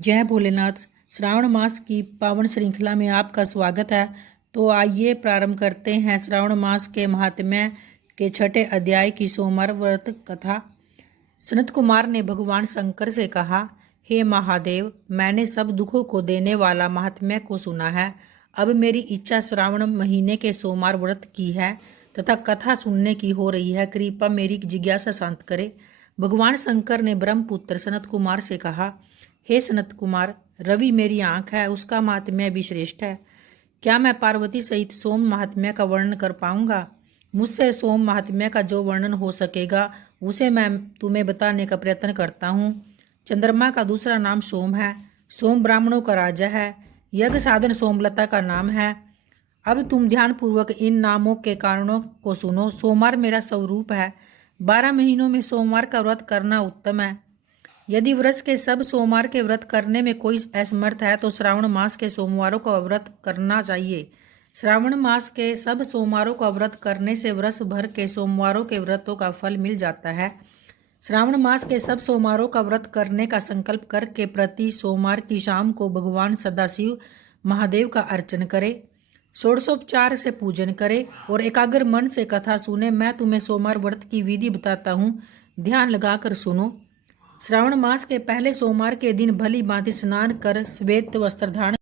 जय भोलेनाथ। श्रावण मास की पावन श्रृंखला में आपका स्वागत है। तो आइए प्रारंभ करते हैं श्रावण मास के महात्म्य के छठे अध्याय की सोमवार व्रत कथा। सनत कुमार ने भगवान शंकर से कहा, हे महादेव, मैंने सब दुखों को देने वाला महात्म्य को सुना है। अब मेरी इच्छा श्रावण महीने के सोमवार व्रत की है तथा कथा सुनने की हो रही है। कृपा मेरी जिज्ञासा शांत करे। भगवान शंकर ने ब्रह्मपुत्र सनत कुमार से कहा, हे सनत कुमार, रवि मेरी आंख है, उसका महात्म्य भी श्रेष्ठ है। क्या मैं पार्वती सहित सोम महात्म्य का वर्णन कर पाऊंगा? मुझसे सोम महात्म्य का जो वर्णन हो सकेगा उसे मैं तुम्हें बताने का प्रयत्न करता हूँ। चंद्रमा का दूसरा नाम सोम है। सोम ब्राह्मणों का राजा है। यज्ञ साधन सोमलता का नाम है। अब तुम ध्यानपूर्वक इन नामों के कारणों को सुनो। सोमवार मेरा स्वरूप है। 12 महीनों में सोमवार का व्रत करना उत्तम है। यदि वर्ष के सब सोमवार के व्रत करने में कोई असमर्थ है तो श्रावण मास के सोमवारों का व्रत करना चाहिए। श्रावण मास के सब सोमवारों का व्रत करने से वर्ष भर के सोमवारों के व्रतों का फल मिल जाता है। श्रावण मास के सब सोमवारों का व्रत करने का संकल्प करके प्रति सोमवार की शाम को भगवान सदाशिव महादेव का अर्चन करे, षोडशोपचार से पूजन करे और एकाग्र मन से कथा सुने। मैं तुम्हें सोमवार व्रत की विधि बताता हूँ, ध्यान लगाकर सुनो। श्रावण मास के पहले सोमवार के दिन भली भांति स्नान कर श्वेत वस्त्र धारण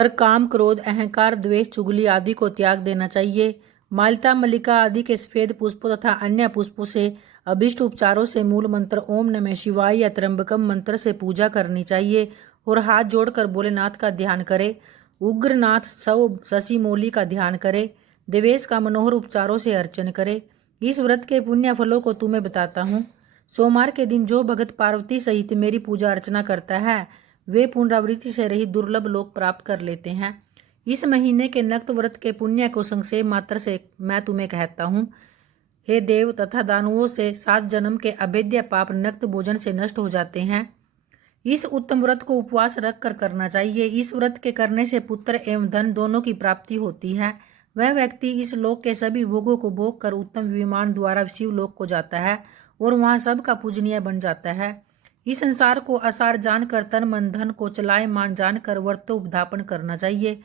कर काम, क्रोध, अहंकार, द्वेष, चुगली आदि को त्याग देना चाहिए। माल्टा, मल्लिका आदि के सफेद पुष्पों तथा अन्य पुष्पों से अभिष्ट उपचारों से मूल मंत्र ओम नमः शिवाय या त्र्यंबकम मंत्र से पूजा करनी चाहिए और हाथ जोड़कर भोलेनाथ का ध्यान करे। उग्रनाथ सव शशि मौली का ध्यान करे। देवेश का मनोहर उपचारों से अर्चन करे। इस व्रत के पुण्य फलों को तुम्हें बताता हूँ। सोमवार के दिन जो भगत पार्वती सहित मेरी पूजा अर्चना करता है वे पुनरावृत्ति से रहित दुर्लभ लोक प्राप्त कर लेते हैं। इस महीने के नक्त व्रत के पुण्य को संक्षेप मात्र से मैं तुम्हें कहता हूँ। हे देव तथा दानवों से 7 जन्म के अभेद्य पाप नक्त भोजन से नष्ट हो जाते हैं। इस उत्तम व्रत को उपवास रख कर करना चाहिए। इस व्रत के करने से पुत्र एवं धन दोनों की प्राप्ति होती है। वह व्यक्ति इस लोक के सभी भोगों को भोग कर उत्तम विमान द्वारा शिव लोक को जाता है और वहां सबका पूजनीय बन जाता है। इस संसार को असार जानकर तन मन धन को चलायमान जानकर व्रतोपधापन करना चाहिए।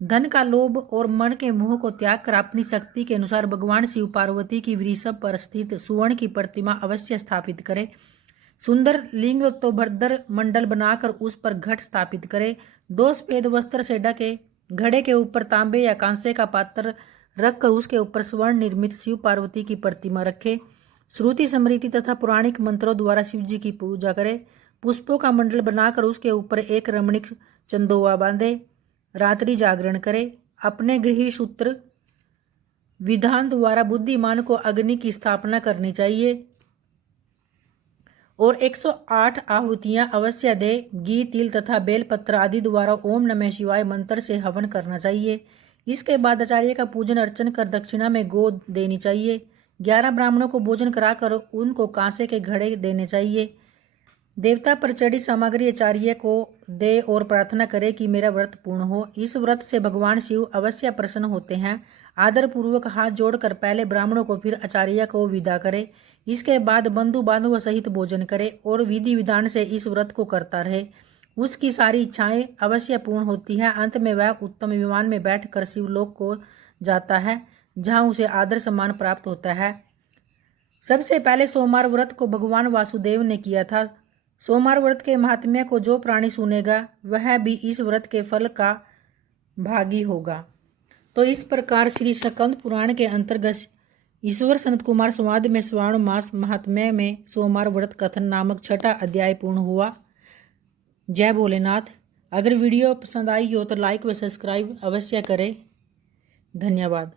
धन का लोभ और मन के मोह को त्याग कर अपनी शक्ति के अनुसार भगवान शिव पार्वती की वृषभ पर स्थित सुवर्ण की प्रतिमा अवश्य स्थापित करे। सुंदर लिंग तो भद्र मंडल बनाकर उस पर घट स्थापित करे। 2 सफेद वस्त्र से ढके घड़े के ऊपर तांबे या कांसे का पात्र रखकर उसके ऊपर स्वर्ण निर्मित शिव पार्वती की प्रतिमा रखे। श्रुति स्मृति तथा पौराणिक मंत्रों द्वारा शिव जी की पूजा करे। पुष्पों का मंडल बनाकर उसके ऊपर एक रमणीक चंदोवा बांधे। रात्रि जागरण करे। अपने गृह सूत्र विधान द्वारा बुद्धिमान को अग्नि की स्थापना करनी चाहिए और 108 आहुतियां अवश्य दे। घी, तिल तथा बेलपत्र आदि द्वारा ओम नमः शिवाय मंत्र से हवन करना चाहिए। इसके बाद आचार्य का पूजन अर्चन कर दक्षिणा में गो देनी चाहिए। 11 ब्राह्मणों को भोजन कराकर उनको कांसे के घड़े देने चाहिए। देवता पर चढ़ी सामग्री आचार्य को दे और प्रार्थना करे कि मेरा व्रत पूर्ण हो। इस व्रत से भगवान शिव अवश्य प्रसन्न होते हैं। आदर पूर्वक हाथ जोड़कर पहले ब्राह्मणों को फिर आचार्य को विदा करे। इसके बाद बंधु बांधवों सहित भोजन करे और विधि विधान से इस व्रत को करता रहे। उसकी सारी इच्छाएं अवश्य पूर्ण होती हैं। अंत में वह उत्तम विमान में बैठकर शिवलोक को जाता है जहां उसे आदर सम्मान प्राप्त होता है। सबसे पहले सोमवार व्रत को भगवान वासुदेव ने किया था। सोमवार व्रत के महात्म्य को जो प्राणी सुनेगा वह भी इस व्रत के फल का भागी होगा। तो इस प्रकार श्री स्कंद पुराण के अंतर्गत ईश्वर सनत कुमार संवाद में श्रावण मास महात्म्य में सोमवार व्रत कथन नामक छठा अध्याय पूर्ण हुआ। जय भोलेनाथ। अगर वीडियो पसंद आई हो तो लाइक व सब्सक्राइब अवश्य करें। धन्यवाद।